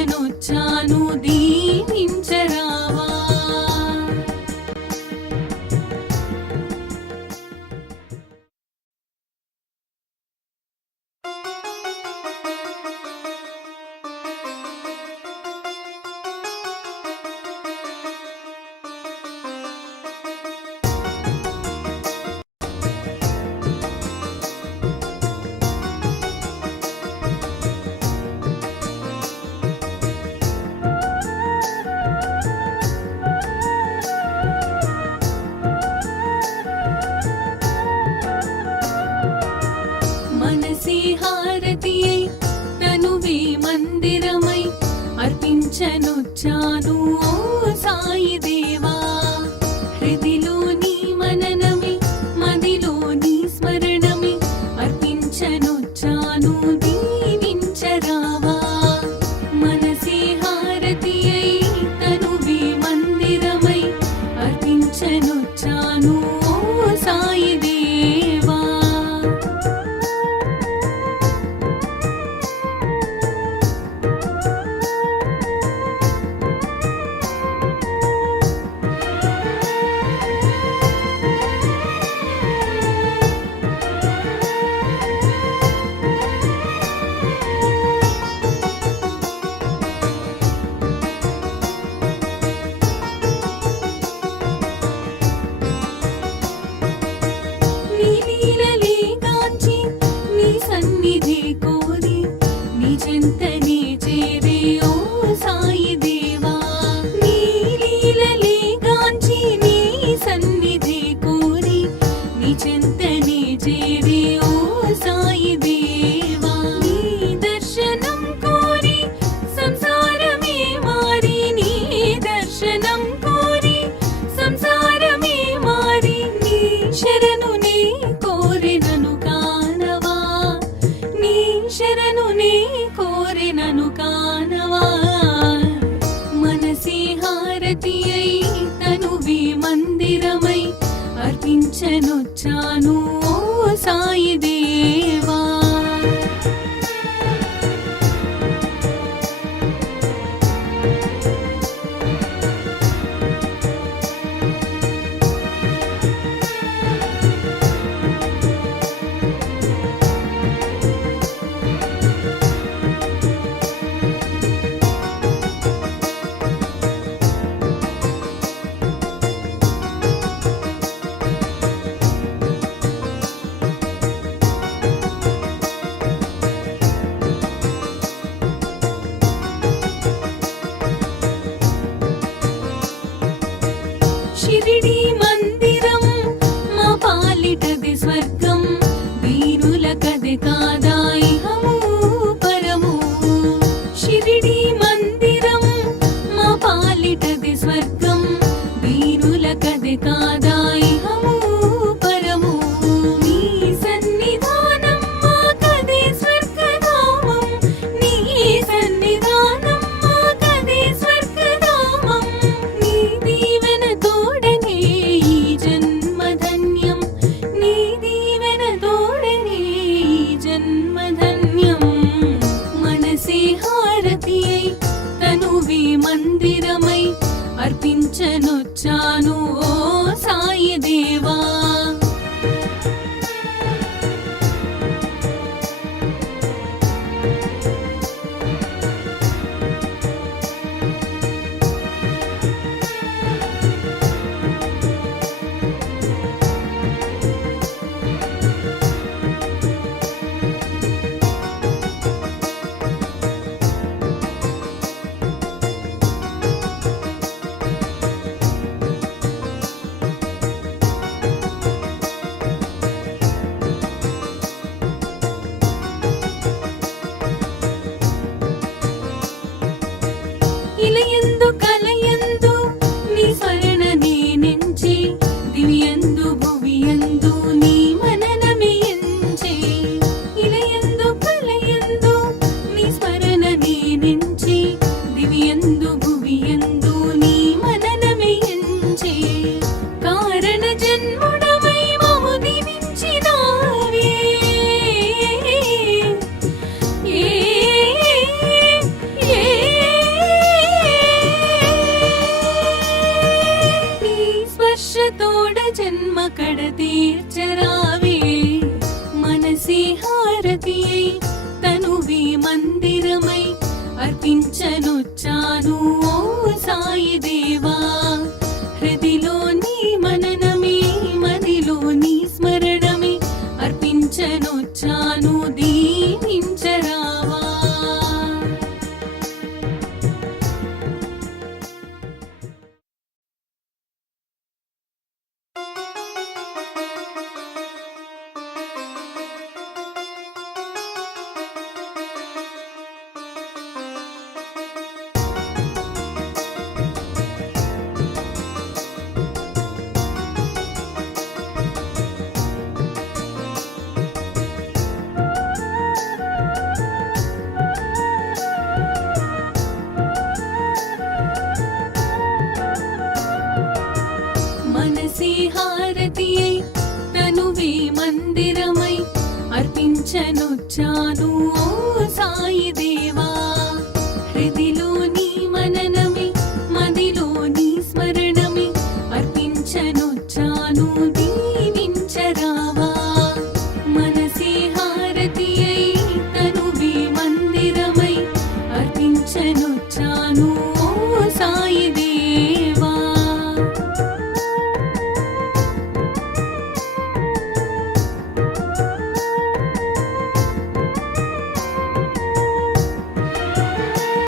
అర్పించనొచ్చాను దీవించరావా. మనసే హారతియై తనువే మందిరమై అర్పించనొచ్చాను ఓ సాయి దేవా. హృదిలోని మననమే మదిలోని స్మరణమే అర్పించనొచ్చాను దీవించరావా. మనసే హారతియై తనువే మందిరమై అర్పించనొచ్చాను ఓ సాయి దేవా. అర్పించనొచ్చాను ఓ సాయి దేవా. షిరిడి మందిరం మా పాలిటది స్వర్గం, వీరులకది కాదా ఇహము పరము. షిరిడి మందిరం మా పాలిటది స్వర్గం, వీరులకది కాదా ఇహము పరము. నీ సన్నిధానం మాకదే స్వర్గధామం, నీ సన్నిధానం మాకదే స్వర్గధామం. నీ దీవెన తోడనే ఈ జన్మధన్యం, నీ దీవెన తోడనే ఈ జన్మధన్యం. మనసే హారతియై తనువే మందిరమై అర్పించనొచ్చాను ఓ సాయి దేవా. ఇలయందు కలయందు నీ స్మరణ నేనెంచి, దివ్యందు భువియందు నీ మననమే ఎంచే. ఇలయందు కలయందు నీ స్మరణ నేనెంచి, దివ్యందు భువియందు నీ మననమే ఎంచే. కారణ జన్ముడవై మము దీవించినావే, ఏ ఏ ఏ మకడ తీర్చరావే మనసే హారతియై తనువే మందిరమై అర్పించనొచ్చాను ఓ సాయి దేవా హృదిలో నీ మననమే మదిలో నీ స్మరణమే అర్పించనొచ్చాను దీవించరావా మనసే హారతియై తనువే మందిరమై అర్పించనొచ్చాను ఓ సాయి దేవా